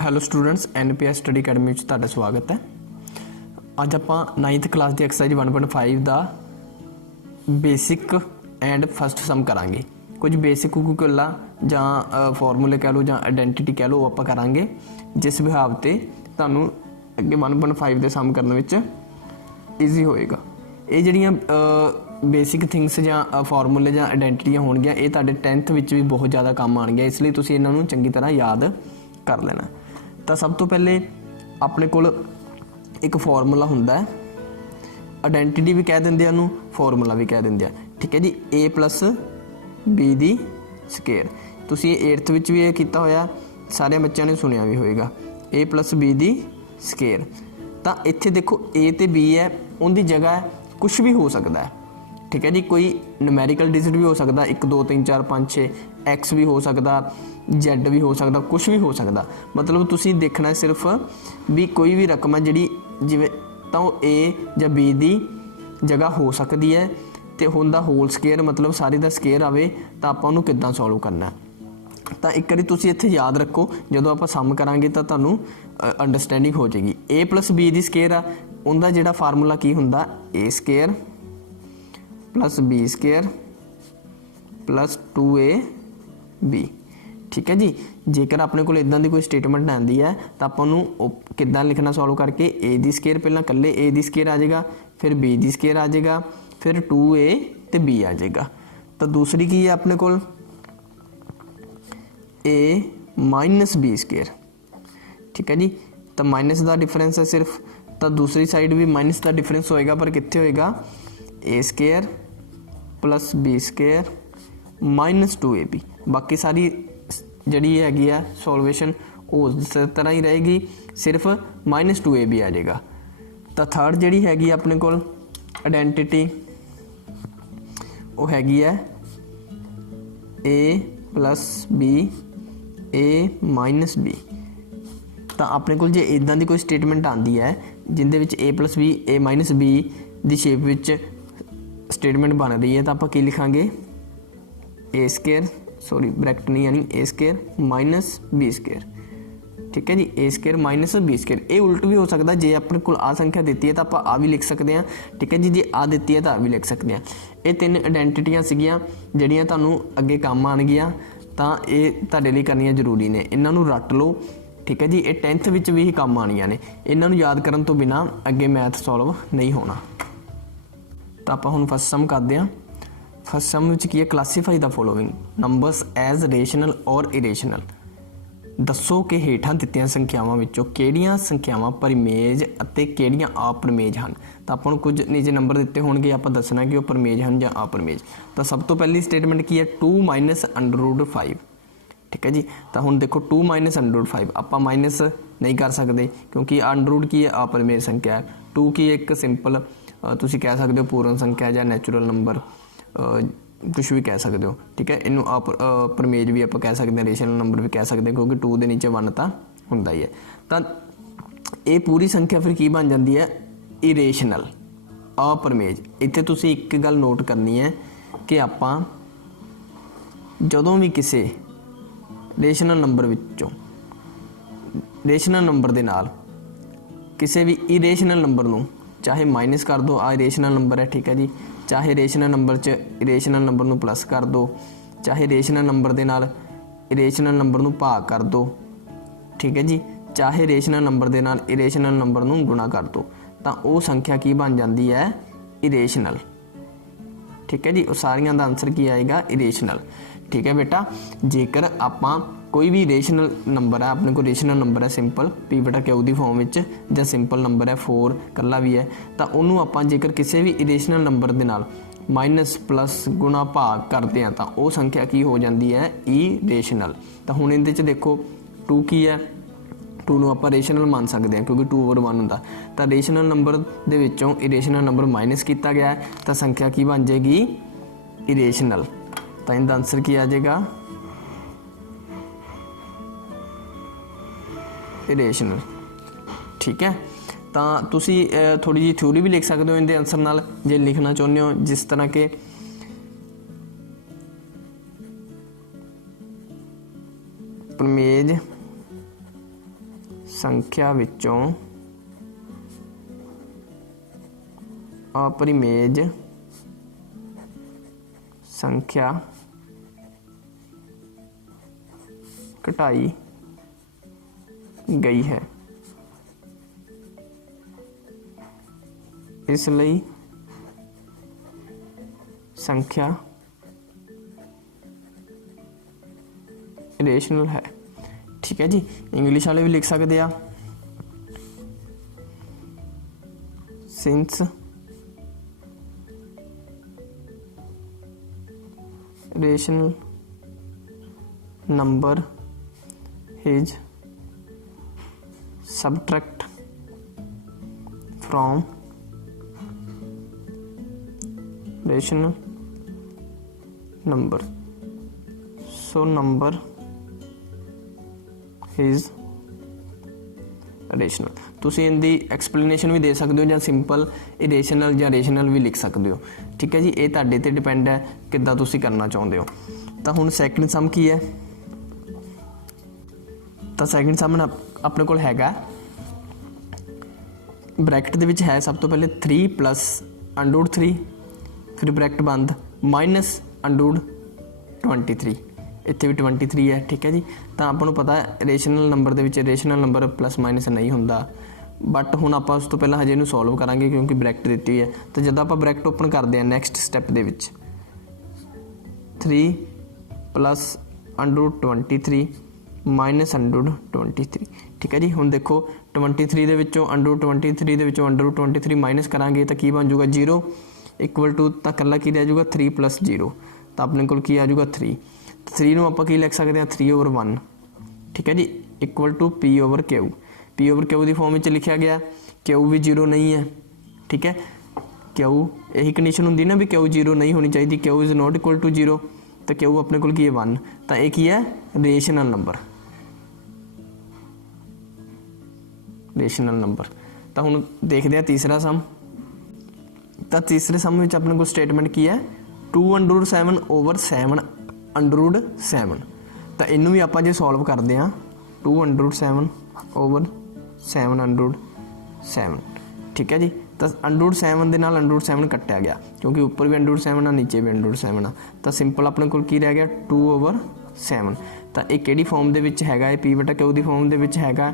Hello students NPS study academy ਵਿੱਚ ਤੁਹਾਡਾ ਸਵਾਗਤ ਹੈ। ਅੱਜ ਆਪਾਂ 9th ਕਲਾਸ ਦੀ ਐਕਸਰਸਾਈਜ਼ 1.5 ਦਾ ਬੇਸਿਕ ਐਂਡ ਫਸਟ ਸਮ ਕਰਾਂਗੇ। ਕੁਝ ਬੇਸਿਕ ਕੁਕੂਲਾ ਜਾਂ ਫਾਰਮੂਲੇ ਕਹਿ ਲਓ ਜਾਂ ਆਇਡੈਂਟੀਟੀ ਕਹਿ ਲਓ ਆਪਾਂ ਕਰਾਂਗੇ, ਜਿਸ ਵਿਹਾਵ ਤੇ ਤੁਹਾਨੂੰ ਅੱਗੇ 1.5 ਦੇ ਸਮ ਕਰਨ ਵਿੱਚ ਈਜ਼ੀ ਹੋਏਗਾ। ਇਹ ਜਿਹੜੀਆਂ ਬੇਸਿਕ ਥਿੰਗਸ ਜਾਂ ਫਾਰਮੂਲੇ ਜਾਂ ਆਇਡੈਂਟੀਟੀਆਂ ਹੋਣਗੀਆਂ, ਇਹ ਤੁਹਾਡੇ 10th ਵਿੱਚ ਵੀ ਬਹੁਤ ਜ਼ਿਆਦਾ ਕੰਮ ਆਉਣਗੀਆਂ, ਇਸ ਲਈ ਤੁਸੀਂ ਇਹਨਾਂ ਨੂੰ ਚੰਗੀ ਤਰ੍ਹਾਂ ਯਾਦ कर लेना। तो सब तो पहले अपने कोल एक फॉर्मूला हुंदा है, आइडेंटिटी भी कह देंगे उन्होंने, फॉर्मूला भी कह देंगे, ठीक है जी। A plus B the square तुसी 8th विच भी ये कीता होया, सारे बच्चों ने सुनिया भी होएगा। A plus B the square तो इत्थे देखो A ते B है, उनकी जगह कुछ भी हो सकता है, ठीक है जी। कोई न्यूमेरिकल डिजिट भी हो सकता, 1 2 3 4 5 6, X भी हो सकता, Z भी हो सकता, कुछ भी हो सकता। मतलब तुसी देखना सिर्फ भी कोई भी रकम है जी जिमें तो A या B की जगह हो सकती है, तो होंदा होल स्केयर मतलब सारी का स्केयर आवे तो आप उन्होंने किद्दां सॉल्व करना। तो एक बार तुसी इत्थे याद रखो, जो आप सम करांगे तो तुहानूं अंडरस्टैंडिंग हो जाएगी। A प्लस B की स्केयर आ, उनका जिहड़ा फार्मूला की हुंदा A square plus B square plus 2AB, ठीक है जी। जेकर अपने को इदां दी कोई स्टेटमेंट आती है तो आपको किद्दां लिखना सॉल्व करके A दी स्केयर पहला कल्ले A दी स्केयर आ जाएगा, फिर B दी स्केयर आ जाएगा, फिर 2A तो B आ जाएगा। तो दूसरी की है अपने को A माइनस B स्केयर, ठीक है जी। तो माइनस का डिफरेंस है सिर्फ, तो दूसरी साइड भी माइनस का डिफरेंस होएगा, पर कितने होएगा A square plus B square minus 2AB। बाकी सारी जी हैगी है सॉल्वेशन उस तरह ही रहेगी, सिर्फ माइनस 2AB आ जाएगा। तो थर्ड जी हैगी अपने को आइडेंटिटी वो हैगी है A plus B A minus B। तो अपने को जे इदां दी कोई स्टेटमेंट आती है जिंदे विच A plus B A minus B the shape which statement बन रही है, तो आप की लिखांगे A स्केयर सॉरी ब्रैकेट नहीं यानी A square minus B square, ठीक है जी। A square minus B square ये उल्ट भी हो सकता, जे अपने को आ संख्या दी है तो आप आ भी लिख सकते हैं, ठीक है जी। जे आ दी है तो आ भी लिख सकते हैं। ये 3 आइडेंटिटियां सीगियां जिहड़ियां तुहानूं अगे काम आउणगियां, तां ये तुहाडे लई करनियां जरूरी ने, इन्हां नूं रट लो, ठीक है जी। ये 10th विच भी ही काम आउणियां ने, इन्हां नूं याद करन तो बिना अगे मैथ सॉल्व नहीं होना। तो आपां हुण फस्ट सम करदे हां। फस्ट सम विच की है, classify the following numbers as rational और इरेशनल। दसो कि हेठां दित्तियां संख्यावां विचों किहड़ियां संख्यावां परिमेज अते किहड़ियां अपरिमेज हन। तो आपां नूं कुछ नीचे नंबर दित्ते होणगे, आपां दसना कि वो परिमेज हन जां अपरिमेज। तो सब तो पहली स्टेटमेंट की है 2 माइनस √5, ठीक है जी। तो हुण देखो 2 माइनस √5 आपां माइनस नहीं कर सकते क्योंकि अंडर की है अपरिमेज संख्या है। 2 की एक सिंपल तुसीं कह सकते हो पूर्ण संख्या या नैचुरल नंबर, कुछ भी कह सकते हो, ठीक है। इनू आप परमेज भी आप कह सकते हैं, रेशनल नंबर भी कह सकते हैं, क्योंकि 2 के नीचे 1 तो होंदा ही है। तो ये पूरी संख्या फिर की बन जाती है इरेशनल अपरमेज। इत्थे तुसीं एक गल नोट करनी है कि आपां जदों भी किसी रेशनल नंबर विचों रेशनल नंबर दे नाल किसी भी इरेशनल नंबर नूं चाहे माइनस कर दो, आ इरेशनल नंबर है, ठीक है जी। चाहे रेशनल नंबर च इरेशनल नंबर नूं प्लस कर दो, चाहे रेशनल नंबर दे नाल इरेशनल नंबर नूं भाग कर दो, ठीक है जी। चाहे रेशनल नंबर दे नाल इरेशनल नंबर नूं गुणा कर दो, तो वो संख्या की बन जाती है इरेशनल, ठीक है जी। वो सारियां दा आंसर की आएगा इरेशनल, ठीक है बेटा। जेकर आपां कोई भी रेशनल नंबर है, अपने को रेशनल नंबर है सिंपल पी बटा क्यू की फॉर्म में या सिंपल नंबर है 4 कला भी है, तो उन्होंने आप जेकर किसी भी इरेशनल नंबर के नाल माइनस प्लस गुणा भाग करते हैं तो वह संख्या की हो जाती है इरेशनल। तो हुण इहदे च देखो 2 की है, 2 नूं आपां रेशनल मान सकते हैं क्योंकि 2 ओवर 1 हुंदा। तो रेशनल नंबर दे विचों इरेशनल नंबर माइनस किया गया है, तो संख्या की बन जाएगी इरेशनल। तो इनका आंसर की आ जाएगा इरेशनल, ठीक है। तो तुसी थोड़ी जी थ्योरी भी लिख सकते हो इनके आंसर नाल जे लिखना चाहुंदे हो, जिस तरह के प्रमेज संख्या विचों अपरिमेय संख्या घटाई गई है, इसलिए संख्या रेशनल है। ठीक है जी, इंग्लिश वाले भी लिख सकते हैं, since rational number is subtract from rational number, so number is rational। ਤੁਸੀਂ ਇਹਦੀ ਐਕਸਪਲੇਨੇਸ਼ਨ ਵੀ ਦੇ ਸਕਦੇ ਹੋ ਜਾਂ ਸਿੰਪਲ ਇਰੇਸ਼ਨਲ ਜਾਂ ਰੇਸ਼ਨਲ ਵੀ ਲਿਖ ਸਕਦੇ ਹੋ। ਠੀਕ ਹੈ ਜੀ, ਇਹ ਤੁਹਾਡੇ ਤੇ ਡਿਪੈਂਡ ਹੈ ਕਿੱਦਾਂ ਤੁਸੀਂ ਕਰਨਾ ਚਾਹੁੰਦੇ ਹੋ। ਤਾਂ ਹੁਣ ਸੈਕਿੰਡ ਸਮ ਕੀ ਹੈ, ਤਾਂ ਸੈਕਿੰਡ ਸਮ ਆਪਣੇ ਕੋਲ ਹੈਗਾ ब्रैकेट ਦੇ ਵਿੱਚ ਹੈ ਸਭ ਤੋਂ ਪਹਿਲੇ 3 प्लस अंडर रूट 3, फिर ब्रैकेट बंद माइनस अंडर रूट 23, ਇੱਥੇ ਵੀ 23 ਹੈ। ਠੀਕ ਹੈ ਜੀ, ਤਾਂ ਆਪਾਂ ਨੂੰ ਪਤਾ ਹੈ ਰੇਸ਼ਨਲ ਨੰਬਰ ਦੇ ਵਿੱਚ ਰੇਸ਼ਨਲ ਨੰਬਰ ਪਲੱਸ ਮਾਈਨਸ ਨਹੀਂ ਹੁੰਦਾ, ਬਟ ਹੁਣ ਆਪਾਂ ਉਸ ਤੋਂ ਪਹਿਲਾਂ ਹਜੇ ਇਹਨੂੰ ਸੋਲਵ ਕਰਾਂਗੇ ਕਿਉਂਕਿ ਬ੍ਰੈਕਟ ਦਿੱਤੀ ਹੈ। ਤਾਂ ਜਦੋਂ ਆਪਾਂ ਬ੍ਰੈਕਟ ਓਪਨ ਕਰਦੇ ਹਾਂ ਨੈਕਸਟ ਸਟੈਪ ਦੇ ਵਿੱਚ 3 plus under root 23 minus under root 23। ठीक है जी, हुण देखो 23 ਦੇ ਵਿੱਚੋਂ अंडर रूट 23 ਦੇ ਵਿੱਚੋਂ अंडर रूट 23 माइनस करांगे तो की बन जाऊगा 0 इक्वल टू तो कल्ला की रह जाऊगा 3 प्लस 0, तो अपने को की आ जाऊगा 3। 3 ਨੂੰ ਆਪਾਂ ਕੀ ਲਿਖ ਸਕਦੇ ਹਾਂ 3/1। ठीक है जी, equal to P over Q। P over Q की फॉर्म में लिखा गया, Q भी 0 नहीं है। ठीक है, Q यही कंडीशन होंगी ना भी Q 0 नहीं होनी चाहिए, Q is not equal to 0, तो Q अपने को की है 1, तो एक ही है रेशनल नंबर, रेशनल नंबर। तो हुण देखते हैं तीसरा सम। तो तीसरे सम में अपने को स्टेटमेंट की है 2 under root 7 over 7 under root 7। तो इनू भी आप जो सॉल्व करते हैं 2 under root 7 over 7 under root 7। ठीक है जी, तो अंडर रूट 7 के नाल अंडर रूट 7 कट्टिया गया क्योंकि ऊपर भी अंडर रूट 7 आ नीचे भी अंडर रूट 7 आ, तो सिंपल अपने को की रह गया 2 ओवर 7। तो एक किहड़ी फॉर्म दे विच हैगा P बटा Q की फॉर्म दे विच हैगा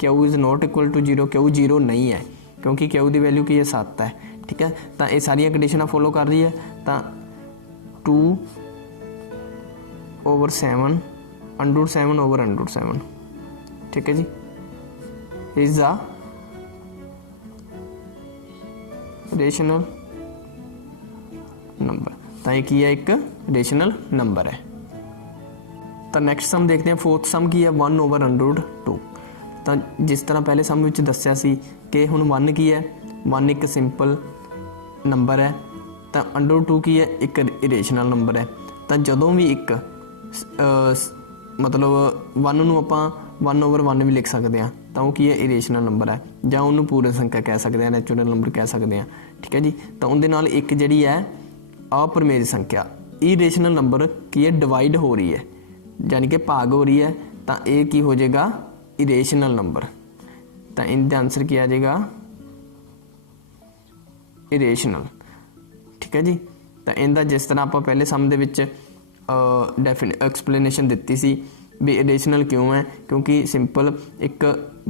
Q is not equal to 0, Q 0 नहीं है क्योंकि Q की वैल्यू की है 7 है। ठीक है, तो ये सारिया कंडीशन फॉलो कर रही है। तो 2 over 7 under root 7 over under root 7। ठीक है जी, इज द रेशनल नंबर। तो ये की है एक रेशनल नंबर है। तो नैक्सट सम देखते हैं, फोर्थ सम की है 1 ओवर अंडर रूट 2। तो जिस तरह पहले सम में दसिया सी कि हुण 1 की है, 1 एक सिंपल नंबर है, तो अंडर रूट 2 की है एक इरेशनल नंबर है। तो जदों भी एक मतलब 1 नूं आपां 1 ओवर 1 भी लिख सकते हैं, तो वो की है इरेशनल नंबर है, जां उन्होंने पूर्ण संख्या कह सकते हैं, नैचुरल नंबर कह सकते हैं। ठीक है जी, तो उनके नाल एक जिहड़ी है अपरिमेय संख्या इरेशनल नंबर की है डिवाइड हो रही है, यानी कि भाग हो रही है, तो ये की हो जाएगा इरेशनल नंबर। तो इनका आंसर क्या आ जाएगा इरेशनल। ठीक है जी, तो इनका जिस तरह आप पहले सम दे विच एक्सप्लेनेशन दी सी भी इरेशनल क्यों है, क्योंकि सिंपल एक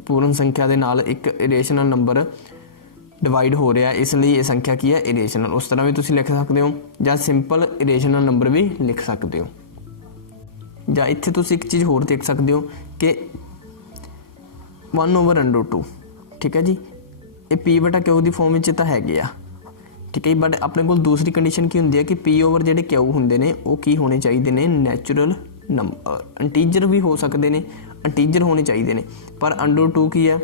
पूर्ण संख्या के नाल एक इरेशनल नंबर डिवाइड हो रहा है, इसलिए ये संख्या की है इरेशनल। उस तरह भी तुम लिख सकते हो, या सिंपल इरेशनल नंबर भी लिख सकते हो, या इत्थे तुम एक चीज़ होर देख सकते हो कि 1 ओवर अंडर 2। ठीक है जी, ये P बटा Q की फॉर्म में तो है गया। ठीक है, बट अपने को दूसरी कंडीशन की होंगी है कि P ओवर जो Q होंगे ने वो की होने चाहिए ने नैचुरल नंबर, इंटीजर भी हो सकते हैं, इंटीजर होने चाहिए ने, पर अंडर 2 की है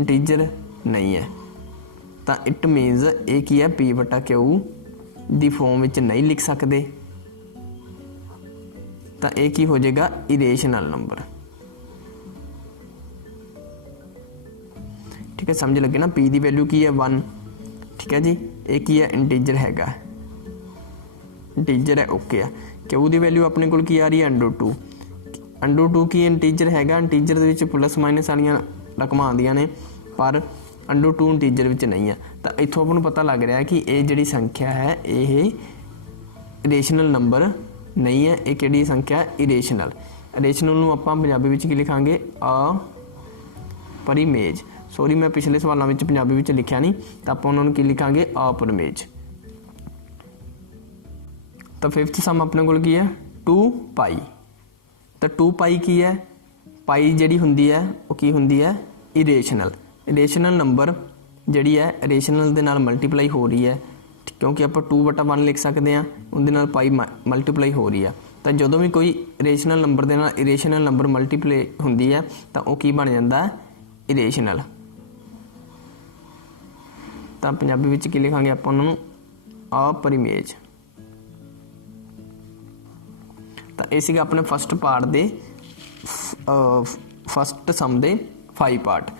इंटीजर नहीं है, तो इट मीनस ये की है P बटा Q की फॉर्म में नहीं लिख सकते, तो ये की हो जाएगा इरेशनल नंबर। ठीक है, समझ लगे ना, P की वैल्यू की है 1। ठीक है जी, एक ही है इंटीजर हैगा, इंटीजर है, ओके है। Q की वैल्यू अपने को की आ रही है अंडर 2, अंडर 2 की इंटीजर हैगा, इंटीजर दे विच प्लस माइनस वालियां रकमां आउंदियां ने पर अंडर 2 इंटीजर विच नहीं है। तो इत्थों आपां नूं पता लग रहा है कि ये जिहड़ी संख्या है ये इरेशनल नंबर नहीं है। ये किहड़ी संख्या इरेशनल। इरेशनल नूं आपां पंजाबी विच की लिखांगे अपरिमेज। सॉरी मैं पिछले सवालों में पंजाबी विच लिखिया नहीं, तो आपां उन्हां नूं की लिखांगे अपरिमेज। तो फिफ्थ सम अपने कोल की है 2 पाई। तो 2 पाई की है, पाई जिहड़ी हुंदी है वो की हुंदी है इरेशनल। इरेशनल नंबर जिहड़ी है इरेशनल दे नाल मल्टीप्लाई हो रही है, क्योंकि आप 2/1 लिख सकते हैं, उनके नाल पाई मल्टीप्लाई हो रही है। तो जो भी कोई इरेशनल नंबर दे नाल इरेशनल नंबर मल्टीप्लाई हुंदी है तो वह की बन जाता है इरेशनल। तो पंजाबी विच की लिखांगे आपां उन्हां नूं अपरिमेज। तो ये सीगा अपने फस्ट पार्ट दे फस्ट सम दे 5 पार्ट।